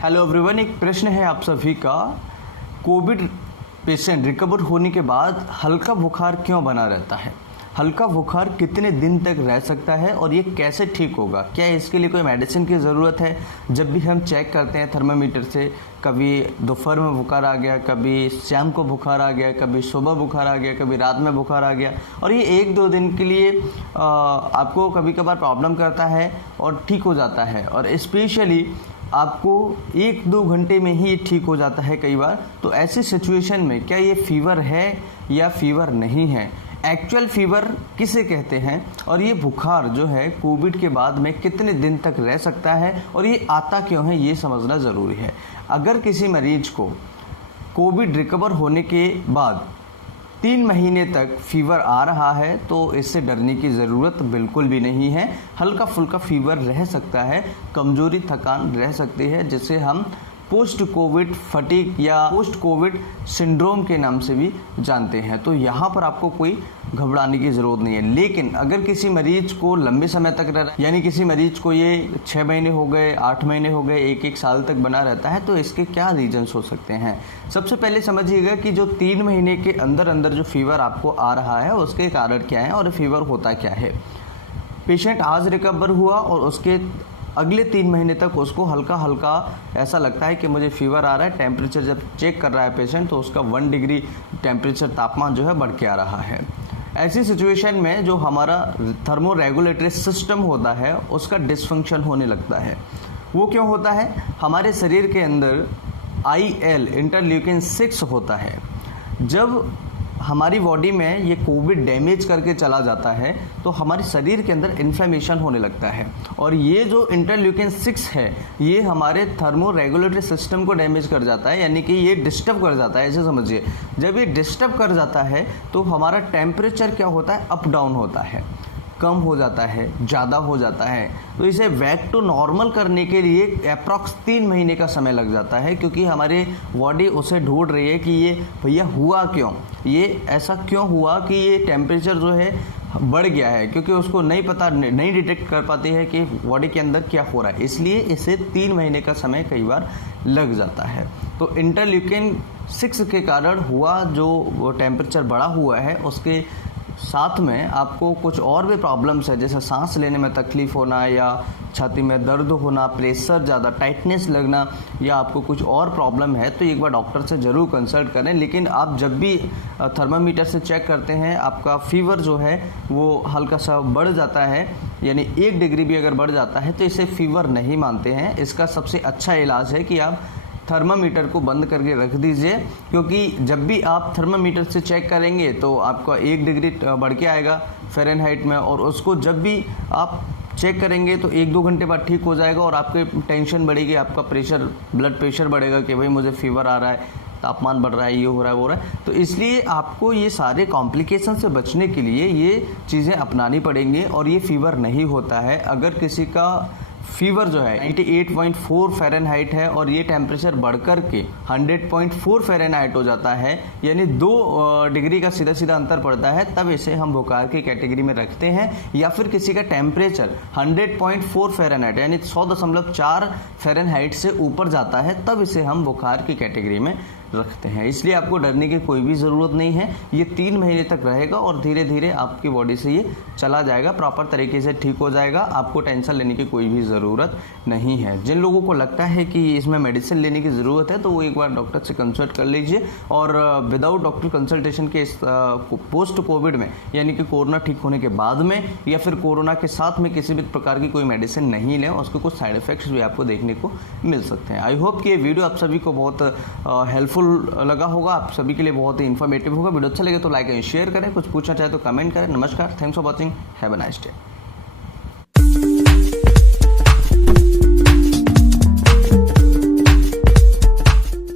Hello everyone, एक प्रश्न है आप सभी का। कोविड पेशेंट रिकवर होने के बाद हल्का बुखार क्यों बना रहता है? हल्का बुखार कितने दिन तक रह सकता है और ये कैसे ठीक होगा? क्या इसके लिए कोई मेडिसिन की ज़रूरत है? जब भी हम चेक करते हैं थर्मामीटर से, कभी दोपहर में बुखार आ गया, कभी शाम को बुखार आ गया, कभी सुबह बुखार आ गया, कभी रात में बुखार आ गया, और ये 1-2 दिन के लिए आपको कभी कभार प्रॉब्लम करता है और ठीक हो जाता है, और स्पेशली आपको 1-2 घंटे में ही ठीक हो जाता है कई बार। तो ऐसी सिचुएशन में क्या ये फीवर है या फीवर नहीं है? एक्चुअल फीवर किसे कहते हैं, और ये बुखार जो है कोविड के बाद में कितने दिन तक रह सकता है और ये आता क्यों है, ये समझना ज़रूरी है। अगर किसी मरीज को कोविड रिकवर होने के बाद 3 महीने तक फीवर आ रहा है तो इससे डरने की ज़रूरत बिल्कुल भी नहीं है। हल्का फुल्का फीवर रह सकता है, कमज़ोरी थकान रह सकती है, जिसे हम पोस्ट कोविड फटीग या पोस्ट कोविड सिंड्रोम के नाम से भी जानते हैं। तो यहाँ पर आपको कोई घबराने की ज़रूरत नहीं है। लेकिन अगर किसी मरीज को लंबे समय तक रह, यानी किसी मरीज को ये 6 महीने हो गए, 8 महीने हो गए, 1-1 साल तक बना रहता है, तो इसके क्या रीजन्स हो सकते हैं? सबसे पहले समझिएगा कि जो 3 महीने के अंदर अंदर जो फीवर आपको आ रहा है उसके कारण क्या है और फीवर होता क्या है। पेशेंट आज रिकवर हुआ और उसके अगले 3 महीने तक उसको हल्का हल्का ऐसा लगता है कि मुझे फीवर आ रहा है। टेम्परेचर जब चेक कर रहा है पेशेंट तो उसका 1 डिग्री टेम्परेचर तापमान जो है बढ़ के आ रहा है। ऐसी सिचुएशन में जो हमारा थर्मो रेगुलेटरी सिस्टम होता है उसका डिसफंक्शन होने लगता है। वो क्यों होता है? हमारे शरीर के अंदर IL इंटरल्यूकिन 6 होता है। जब हमारी बॉडी में ये कोविड डैमेज करके चला जाता है तो हमारे शरीर के अंदर इन्फ्लेमेशन होने लगता है, और ये जो इंटरल्यूकिन 6 है ये हमारे थर्मो रेगुलेटरी सिस्टम को डैमेज कर जाता है, यानी कि ये डिस्टर्ब कर जाता है। ऐसे समझिए, जब ये डिस्टर्ब कर जाता है तो हमारा टेम्परेचर क्या होता है, अप डाउन होता है, कम हो जाता है, ज़्यादा हो जाता है। तो इसे बैक टू नॉर्मल करने के लिए अप्रॉक्स 3 महीने का समय लग जाता है, क्योंकि हमारी बॉडी उसे ढूंढ रही है कि ये भैया हुआ क्यों, ये ऐसा क्यों हुआ कि ये टेम्परेचर जो है बढ़ गया है, क्योंकि उसको नहीं पता, नहीं डिटेक्ट कर पाती है कि बॉडी के अंदर क्या हो रहा है। इसलिए इसे 3 महीने का समय कई बार लग जाता है। तो इंटरल्यूकिन 6 के कारण हुआ जो टेम्परेचर बढ़ा हुआ है उसके साथ में आपको कुछ और भी प्रॉब्लम्स है, जैसे सांस लेने में तकलीफ़ होना या छाती में दर्द होना, प्रेशर ज़्यादा, टाइटनेस लगना, या आपको कुछ और प्रॉब्लम है तो एक बार डॉक्टर से ज़रूर कंसल्ट करें। लेकिन आप जब भी थर्मामीटर से चेक करते हैं आपका फीवर जो है वो हल्का सा बढ़ जाता है, यानी 1 डिग्री भी अगर बढ़ जाता है तो इसे फीवर नहीं मानते हैं। इसका सबसे अच्छा इलाज है कि आप थर्मामीटर को बंद करके रख दीजिए, क्योंकि जब भी आप थर्मामीटर से चेक करेंगे तो आपका 1 डिग्री बढ़ के आएगा फ़ारेनहाइट में, और उसको जब भी आप चेक करेंगे तो 1-2 घंटे बाद ठीक हो जाएगा, और आपके टेंशन बढ़ेगी, आपका प्रेशर, ब्लड प्रेशर बढ़ेगा कि भाई मुझे फीवर आ रहा है, तापमान बढ़ रहा है, ये हो रहा है, वो हो रहा है। तो इसलिए आपको ये सारे कॉम्प्लिकेशन से बचने के लिए ये चीज़ें अपनानी पड़ेंगी, और ये फीवर नहीं होता है। अगर किसी का फीवर जो है 98.4 फ़ारेनहाइट है और ये टेम्परेचर बढ़कर के 100.4 फ़ारेनहाइट हो जाता है, यानी 2 डिग्री का सीधा सीधा अंतर पड़ता है, तब इसे हम बुखार की कैटेगरी में रखते हैं। या फिर किसी का टेम्परेचर 100.4 फ़ारेनहाइट यानी 100.4 फ़ारेनहाइट से ऊपर जाता है, तब इसे हम बुखार की कैटेगरी में रखते हैं। इसलिए आपको डरने की कोई भी ज़रूरत नहीं है। ये 3 महीने तक रहेगा और धीरे धीरे आपकी बॉडी से ये चला जाएगा, प्रॉपर तरीके से ठीक हो जाएगा। आपको टेंशन लेने की कोई भी ज़रूरत नहीं है। जिन लोगों को लगता है कि इसमें मेडिसिन लेने की ज़रूरत है तो वो एक बार डॉक्टर से कंसल्ट कर लीजिए, और विदाउट डॉक्टर कंसल्टेशन के पोस्ट कोविड में, यानी कि कोरोना ठीक होने के बाद में या फिर कोरोना के साथ में किसी भी प्रकार की कोई मेडिसिन नहीं लें, उसके कुछ साइड इफ़ेक्ट्स भी आपको देखने को मिल सकते हैं। आई होप कि ये वीडियो आप सभी को बहुत हेल्पफुल लगा होगा, आप सभी के लिए बहुत ही इन्फॉर्मेटिव होगा। वीडियो अच्छा लगे तो लाइक एंड शेयर करें, कुछ पूछना चाहे तो कमेंट करें। नमस्कार, thanks for watching, have a nice day.